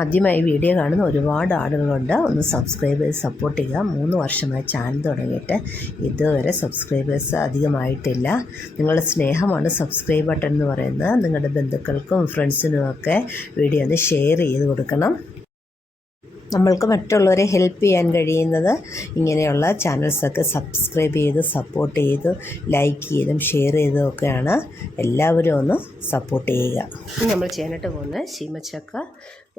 ആദ്യമായി വീഡിയോ കാണുന്ന ഒരുപാട് ആളുകളുണ്ട്. ഒന്ന് സബ്സ്ക്രൈബ് ചെയ്ത് സപ്പോർട്ട് ചെയ്യുക. മൂന്ന് വർഷമായി ചാനൽ തുടങ്ങിയിട്ട് ഇതുവരെ സബ്സ്ക്രൈബേഴ്സ് അധികമായിട്ടില്ല. നിങ്ങളുടെ സ്നേഹമാണ് സബ്സ്ക്രൈബ് ബട്ടൺ എന്ന് പറയുന്നത്. നിങ്ങളുടെ ബന്ധുക്കൾക്കും ഫ്രണ്ട്സിനും ഒക്കെ വീഡിയോ ഒന്ന് ഷെയർ ചെയ്ത് കൊടുക്കണം. നമ്മൾക്ക് മറ്റുള്ളവരെ ഹെൽപ്പ് ചെയ്യാൻ കഴിയുന്നത് ഇങ്ങനെയുള്ള ചാനൽസൊക്കെ സബ്സ്ക്രൈബ് ചെയ്ത് സപ്പോർട്ട് ചെയ്ത് ലൈക്ക് ചെയ്തും ഷെയർ ചെയ്തും ഒക്കെയാണ്. എല്ലാവരും ഒന്ന് സപ്പോർട്ട് ചെയ്യുക. നമ്മൾ ചെയ്യാനായിട്ട് പോകുന്നത് ശീമച്ചക്ക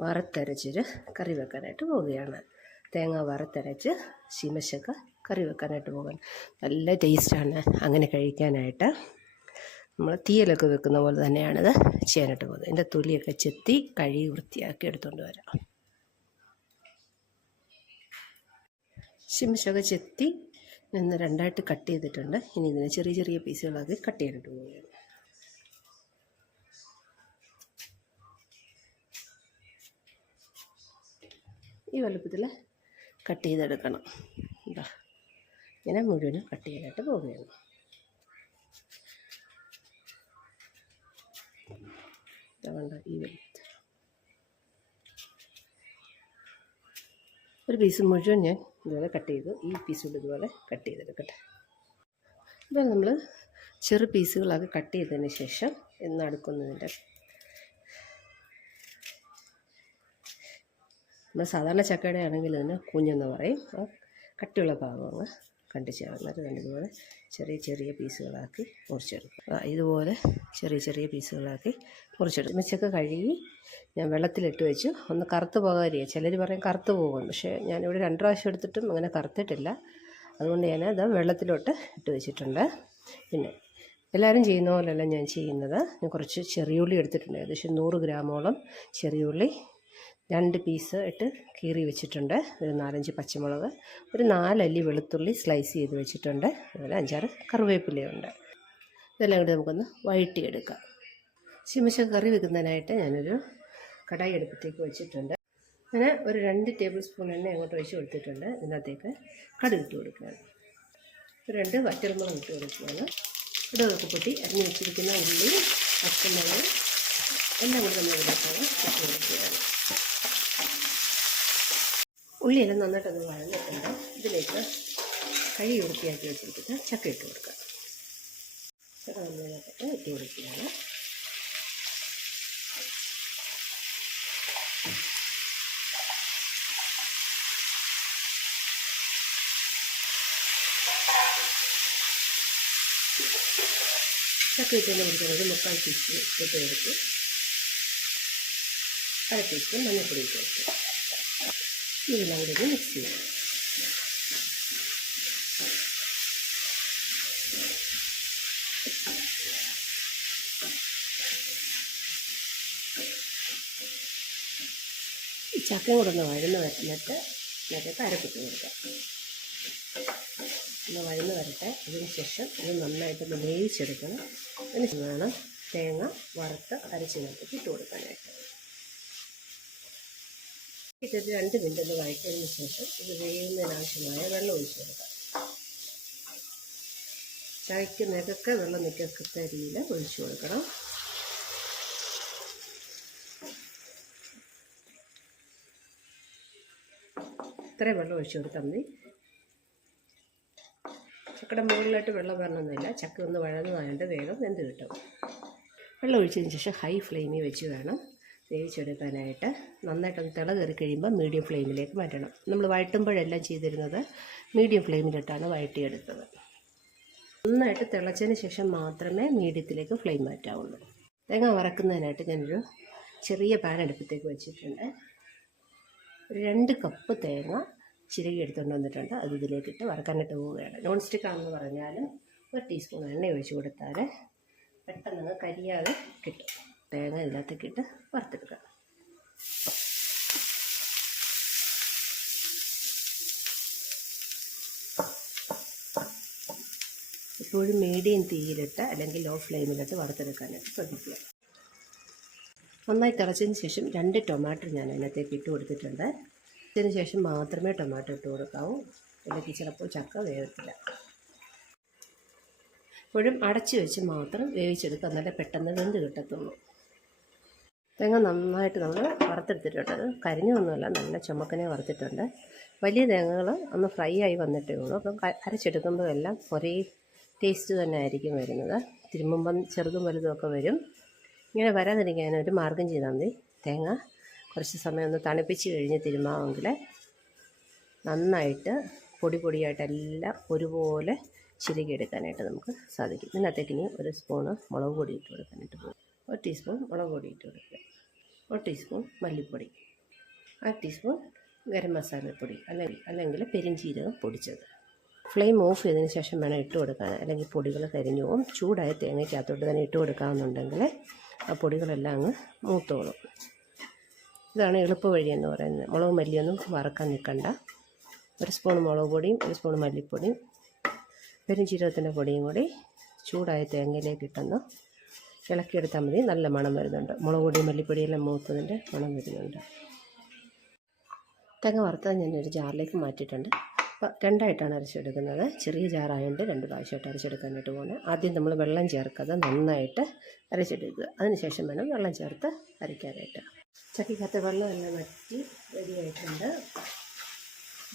വറുത്തരച്ചൊരു കറി വെക്കാനായിട്ട് പോവുകയാണ്. തേങ്ങ വറുത്തരച്ച് ശീമച്ചക്ക കറി വെക്കാനായിട്ട് പോകാൻ നല്ല ടേസ്റ്റാണ് അങ്ങനെ കഴിക്കാനായിട്ട്. നമ്മൾ തീയലൊക്കെ വെക്കുന്ന പോലെ തന്നെയാണിത് ചെയ്യാനായിട്ട് പോകുന്നത്. ഇതിന്റെ തൊലിയൊക്കെ ചെത്തി കഴുകി വൃത്തിയാക്കി എടുത്തുകൊണ്ട് വരാം. ശിംശൊക്കെ ചെത്തി നിന്ന് രണ്ടായിട്ട് കട്ട് ചെയ്തിട്ടുണ്ട്. ഇനി ഇതിനെ ചെറിയ ചെറിയ പീസുകളാക്കി കട്ട് ചെയ്തിട്ട് പോവുകയാണ്. ഈ വലുപ്പത്തിൽ കട്ട് ചെയ്തെടുക്കണം. എന്താ ഇങ്ങനെ മുഴുവനും കട്ട് ചെയ്യാനായിട്ട് പോവുകയാണ്. ഈ വലുപ്പത്തിൽ ഒരു പീസ് മുഴുവൻ ഞാൻ ഇതുപോലെ കട്ട് ചെയ്തു ഈ പീസും ഇതുപോലെ കട്ട് ചെയ്തെടുക്കട്ടെ. ഇതുപോലെ നമ്മൾ ചെറു പീസുകളൊക്കെ കട്ട് ചെയ്തതിന് ശേഷം നടുക്കുന്നതിന്റെ നമ്മൾ സാധാരണ ചക്കയുടെ ആണെങ്കിൽ ഇതിന് കുഞ്ഞെന്ന് പറയും. കട്ടിയുള്ള ഭാഗം അങ്ങ് കണ്ടു ചേർന്നിട്ട് ചെറിയ ചെറിയ പീസുകളാക്കി മുറിച്ചെടുക്കും ഇതുപോലെ ചെറിയ ചെറിയ പീസുകളാക്കി മുറിച്ചെടുക്കും മിച്ചൊക്കെ കഴുകി ഞാൻ വെള്ളത്തിലിട്ട് വെച്ചു. ഒന്ന് കറുത്ത് പോകാതിരിക്കുക. ചിലർ പറയും കറുത്ത് പോകും. പക്ഷേ ഞാനിവിടെ രണ്ട് പ്രാവശ്യം എടുത്തിട്ടും അങ്ങനെ കറുത്തിട്ടില്ല. അതുകൊണ്ട് ഞാൻ അത് വെള്ളത്തിലോട്ട് ഇട്ട് വെച്ചിട്ടുണ്ട്. പിന്നെ എല്ലാവരും ചെയ്യുന്ന പോലെയല്ല ഞാൻ ചെയ്യുന്നത്. ഞാൻ കുറച്ച് ചെറിയുള്ളി എടുത്തിട്ടുണ്ട്. ഏകദേശം നൂറ് ഗ്രാമോളം ചെറിയുള്ളി രണ്ട് പീസ് ഇട്ട് കീറി വെച്ചിട്ടുണ്ട്. ഒരു നാലഞ്ച് പച്ചമുളക് ഒരു നാലല്ലി വെളുത്തുള്ളി സ്ലൈസ് ചെയ്ത് വെച്ചിട്ടുണ്ട്. അതുപോലെ അഞ്ചാറ് കറിവേപ്പിലയുണ്ട്. ഇതെല്ലാം കൂടി നമുക്കൊന്ന് വഴറ്റിയെടുക്കാം. ശിമശ കറി വെക്കുന്നതിനായിട്ട് ഞാനൊരു കടായി അടുപ്പത്തേക്ക് വെച്ചിട്ടുണ്ട്. അങ്ങനെ ഒരു രണ്ട് ടേബിൾ സ്പൂൺ എണ്ണ അങ്ങോട്ട് ഒഴിച്ച് കൊടുത്തിട്ടുണ്ട്. ഇതിനകത്തേക്ക് കടുക് ഇട്ട് കൊടുക്കുകയാണ്. രണ്ട് വറ്റൽമുളക് ഇട്ട് കൊടുക്കുകയാണ്. ഇടവൊക്കെ പൊട്ടി അരിഞ്ഞ് വെച്ചിരിക്കുന്ന ഉള്ളി പച്ചമുളക് എല്ലാം കൂടി നമ്മൾ ഇതിലേക്കാണ് ഇട്ട് കൊടുക്കുകയാണ്. ഉള്ളിയെല്ലാം നന്നായിട്ടൊന്ന് വഴന്നിട്ടുണ്ട്. ഇതിലേക്ക് കഴുകി വൃത്തിയാക്കി വെച്ചിരിക്കുന്ന ചക്ക ഇട്ട് കൊടുക്കുക. ചക്ക നന്നായിട്ട് ഇട്ട് കൊടുക്കുകയാണ്. ചക്ക ഇട്ടുകൊണ്ട് കൊടുക്കുന്നത് മുക്കാൽ ടീസ്പൂൺ ഇട്ട് കൊടുത്ത് അര ടീസ്പൂൺ മഞ്ഞൾപ്പൊടി ഇട്ട് കൊടുക്കുക. ഇതെല്ലാം കൂടി ഒന്ന് മിക്സ് ചെയ്യാം ചക്ക കൊടുന്ന് വഴന്ന് വരുന്നിട്ട് ഇതിനകത്തേക്ക് അരപ്പിട്ട് കൊടുക്കാം. ഒന്ന് വഴന്ന് വരട്ടെ. അതിന് ശേഷം ഇത് നന്നായിട്ടൊന്ന് വേവിച്ചെടുക്കണം. അതിന് വേണം തേങ്ങ വറുത്ത് അരച്ചിനകത്തേക്ക് ഇട്ട് കൊടുക്കാനായിട്ട്. ഇട്ടിട്ട് രണ്ട് മിനിറ്റ് ഒന്ന് വഴറ്റിയതിന് ശേഷം ഇത് വേവുന്നതിനാവശ്യമായ വെള്ളം ഒഴിച്ചു കൊടുക്കാം. ചവയ്ക്കുന്നതൊക്കെ വെള്ളം നിൽക്കത്തക്ക രീതിയിൽ ഒഴിച്ചു കൊടുക്കണം. ഇത്രയും വെള്ളം ഒഴിച്ചു കൊടുത്താൽ മതി. ചക്കയുടെ മുകളിലായിട്ട് വെള്ളം വരണമെന്നില്ല. ചക്ക ഒന്ന് വഴന്നതായതുകൊണ്ട് വേഗം വെന്ത് കിട്ടും. വെള്ളം ഒഴിച്ചതിന് ശേഷം ഹൈ ഫ്ലെയിമിൽ വെച്ച് വേണം വേവിച്ചെടുക്കാനായിട്ട് നന്നായിട്ടൊന്ന് തിള കയറി കഴിയുമ്പോൾ മീഡിയം ഫ്ലെയിമിലേക്ക് മാറ്റണം. നമ്മൾ വഴറ്റുമ്പോഴെല്ലാം ചെയ്തിരുന്നത് മീഡിയം ഫ്ലെയിമിലിട്ടാണ് വഴറ്റിയെടുത്തത്. നന്നായിട്ട് തിളച്ചതിന് ശേഷം മാത്രമേ മീഡിയത്തിലേക്ക് ഫ്ലെയിം മാറ്റാവുള്ളൂ. തേങ്ങ വറക്കുന്നതിനായിട്ട് ഞാനൊരു ചെറിയ പാൻ അടുപ്പത്തേക്ക് വെച്ചിട്ടുണ്ട്. രണ്ട് കപ്പ് തേങ്ങ ചിരകി എടുത്തുകൊണ്ട് വന്നിട്ടുണ്ട്. അത് ഇതിലേക്കിട്ട് വറക്കാനായിട്ട് പോവുകയാണ്. നോൺ സ്റ്റിക്ക് ആണെന്ന് പറഞ്ഞാലും ഒരു ടീസ്പൂൺ എണ്ണ ഒഴിച്ച് കൊടുത്താൽ പെട്ടെന്ന് കരിയാതെ കിട്ടും. തേങ്ങ ഇതിനകത്തേക്ക് ഇട്ട് വറുത്തെടുക്കുക. എപ്പോഴും മീഡിയം തീയിലിട്ട് അല്ലെങ്കിൽ ലോ ഫ്ലെയിമിലിട്ട് വറുത്തെടുക്കാനായിട്ട് ശ്രദ്ധിക്കുക. നന്നായി തിളച്ചതിന് ശേഷം രണ്ട് ടൊമാറ്റോ ഞാൻ അതിനകത്തേക്ക് ഇട്ട് കൊടുത്തിട്ടുണ്ട്. ഇതിന് ശേഷം മാത്രമേ ടൊമാറ്റോ ഇട്ട് കൊടുക്കാവൂ. അല്ലെങ്കിൽ ചിലപ്പോൾ ചക്ക വേവത്തില്ല. എപ്പോഴും അടച്ചു വെച്ച് മാത്രം വേവിച്ചെടുക്കുക. എന്നാലേ പെട്ടെന്ന് വെന്ത് കിട്ടത്തുള്ളൂ. തേങ്ങ നന്നായിട്ട് നമ്മൾ വറുത്തെടുത്തിട്ടുണ്ട്. കരിഞ്ഞൊന്നുമല്ല നല്ല ചുമക്കനെ വറുത്തിട്ടുണ്ട്. വലിയ തേങ്ങകൾ ഒന്ന് ഫ്രൈ ആയി വന്നിട്ടേ ഉള്ളൂ. അപ്പം അരച്ചെടുക്കുമ്പോൾ എല്ലാം ഒരേ ടേസ്റ്റ് തന്നെ ആയിരിക്കും വരുന്നത്. തിരുമ്പം ചെറുതും വലുതുമൊക്കെ വരും. ഇങ്ങനെ വരാതിരിക്കാൻ ഒരു മാർഗം ചെയ്താൽ മതി. തേങ്ങ കുറച്ച് സമയം ഒന്ന് തണുപ്പിച്ച് കഴിഞ്ഞ് തിരുമാവെങ്കിൽ നന്നായിട്ട് പൊടി പൊടിയായിട്ടെല്ലാം ഒരുപോലെ ചിരുകിയെടുക്കാനായിട്ട് നമുക്ക് സാധിക്കും. ഇതിനകത്തേക്ക് ഇനി ഒരു സ്പൂണ് മുളക് പൊടി ഇട്ട് കൊടുക്കാനായിട്ട് പോകും. ഒരു ടീസ്പൂൺ മുളക് പൊടി ഇട്ട് കൊടുക്കുക. ഒരു ടീസ്പൂൺ മല്ലിപ്പൊടി. അര ടീസ്പൂൺ ഗരം മസാലപ്പൊടി അല്ലെങ്കിൽ അല്ലെങ്കിൽ പെരിഞ്ചീരകം പൊടിച്ചത്. ഫ്ലെയിം ഓഫ് ചെയ്തതിന് ശേഷം വേണം ഇട്ട് കൊടുക്കാൻ. അല്ലെങ്കിൽ പൊടികൾ കരിഞ്ഞു പോകും ചൂടായ തേങ്ങയ്ക്കകത്തോട്ട് തന്നെ ഇട്ട് കൊടുക്കാമെന്നുണ്ടെങ്കിൽ ആ പൊടികളെല്ലാം അങ്ങ് മൂത്തോളും. ഇതാണ് എളുപ്പ എന്ന് പറയുന്നത്. മുളക് മല്ലിയൊന്നും വറക്കാൻ നിൽക്കണ്ട. ഒരു സ്പൂൺ മുളക് പൊടിയും ഒരു സ്പൂൺ മല്ലിപ്പൊടിയും പെരുംജീരകത്തിന്റെ പൊടിയും കൂടി ചൂടായ തേങ്ങയിലേക്ക് ഇട്ടൊന്ന് ഇളക്കിയെടുത്താൽ മതി. നല്ല മണം വരുന്നുണ്ട്. മുളക് പൊടി മല്ലിപ്പൊടിയെല്ലാം മൂത്തതിന്റെ മണം വരുന്നുണ്ട്. തേങ്ങ വറുത്തത് ഞാനൊരു ജാറിലേക്ക് മാറ്റിയിട്ടുണ്ട്. അപ്പോൾ രണ്ടായിട്ടാണ് അരച്ചെടുക്കുന്നത്. ചെറിയ ജാറായതുകൊണ്ട് രണ്ട് പ്രാവശ്യമായിട്ട് അരച്ചെടുക്കാനായിട്ട് പോകുന്നത് ആദ്യം നമ്മൾ വെള്ളം ചേർക്കാതെ നന്നായിട്ട് അരച്ചെടുക്കുക. അതിനുശേഷം വേണം വെള്ളം ചേർത്ത് അരയ്ക്കാനായിട്ട്. ചക്കയ്ക്കകത്ത് വെള്ളമെല്ലാം വറ്റി റെഡിയായിട്ടുണ്ട്.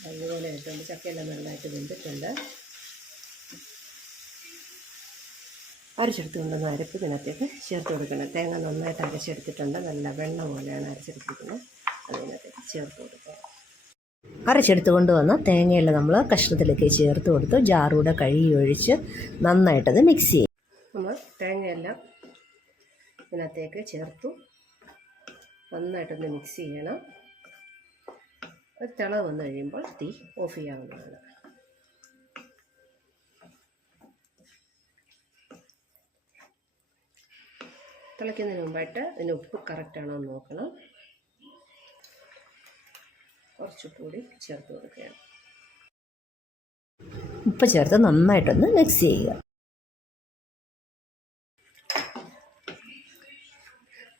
അതുപോലെ ആയിട്ടുണ്ട്. ചക്കയെല്ലാം നന്നായിട്ട് വെന്തിട്ടുണ്ട്. അരച്ചെടുത്തുകൊണ്ടുവന്ന് അരപ്പ് ഇതിനകത്തേക്ക് ചേർത്ത് കൊടുക്കണം. തേങ്ങ നന്നായിട്ട് അരച്ചെടുത്തിട്ടുണ്ട്. നല്ല വെണ്ണ പോലെയാണ് അരച്ചെടുത്തിരിക്കുന്നത്. അതിനകത്തേക്ക് ചേർത്ത് കൊടുക്കുക അരച്ചെടുത്ത് കൊണ്ടുവന്ന തേങ്ങയെല്ലാം നമ്മൾ കഷ്ണത്തിലേക്ക് ചേർത്ത് കൊടുത്ത് ജാറൂടെ കഴുകി ഒഴിച്ച് നന്നായിട്ടത് മിക്സ് ചെയ്യും. നമ്മൾ തേങ്ങയെല്ലാം ഇതിനകത്തേക്ക് ചേർത്തു. നന്നായിട്ടൊന്ന് മിക്സ് ചെയ്യണം. ഒരു തിള വന്നു കഴിയുമ്പോൾ തീ ഓഫ് ചെയ്യാവുന്നതാണ്. തിളയ്ക്കുന്നതിന് മുമ്പായിട്ട് ഇതിന് ഉപ്പ് കറക്റ്റാണോ എന്ന് നോക്കണം. കുറച്ചുകൂടി ചേർത്ത് കൊടുക്കുകയാണ്. ഉപ്പ് ചേർത്ത് നന്നായിട്ടൊന്ന് മിക്സ് ചെയ്യുക.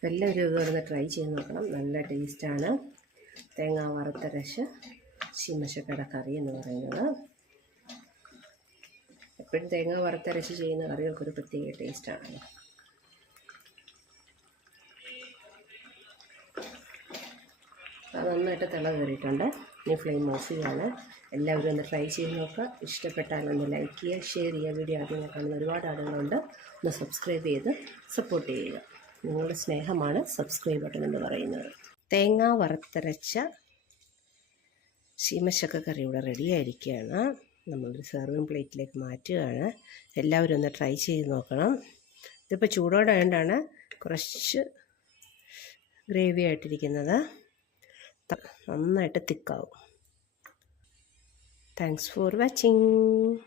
എല്ലാവരും ഇതൊന്ന് ട്രൈ ചെയ്ത് നോക്കണം. നല്ല ടേസ്റ്റാണ് തേങ്ങ വറുത്ത രശ ചീമശക്കട കറി എന്ന് പറയുന്നത്. എപ്പോഴും തേങ്ങ വറുത്തരച്ച് ചെയ്യുന്ന കറികൾക്കൊരു പ്രത്യേക ടേസ്റ്റാണല്ലോ അത് നന്നായിട്ട് തിള കയറിയിട്ടുണ്ട്. ഇനി ഫ്ലെയിം ഓഫ് ചെയ്യാണ് എല്ലാവരും ഒന്ന് ട്രൈ ചെയ്ത് നോക്കുക ഇഷ്ടപ്പെട്ടാൽ ഒന്ന് ലൈക്ക് ചെയ്യുക ഷെയർ ചെയ്യുക. വീഡിയോ ആദ്യം കാണുന്ന ഒരുപാട് ആളുകളുണ്ട്. ഒന്ന് സബ്സ്ക്രൈബ് ചെയ്ത് സപ്പോർട്ട് ചെയ്യുക. നിങ്ങളുടെ സ്നേഹമാണ് സബ്സ്ക്രൈബ് ബട്ടൺ എന്ന് പറയുന്നത്. തേങ്ങ വറുത്തരച്ച ശീമശക്ക കറി ഇവിടെ റെഡി ആയിരിക്കുകയാണ്. നമ്മളൊരു സെർവിങ് പ്ലേറ്റിലേക്ക് മാറ്റുകയാണ്. എല്ലാവരും ഒന്ന് ട്രൈ ചെയ്ത് നോക്കണം. ഇതിപ്പോൾ ചൂടോടെ ആയതുകൊണ്ടാണ് കുറച്ച് ഗ്രേവി ആയിട്ടിരിക്കുന്നത്. ത- നന്നായിട്ട് തിക്കാവും. Thanks for watching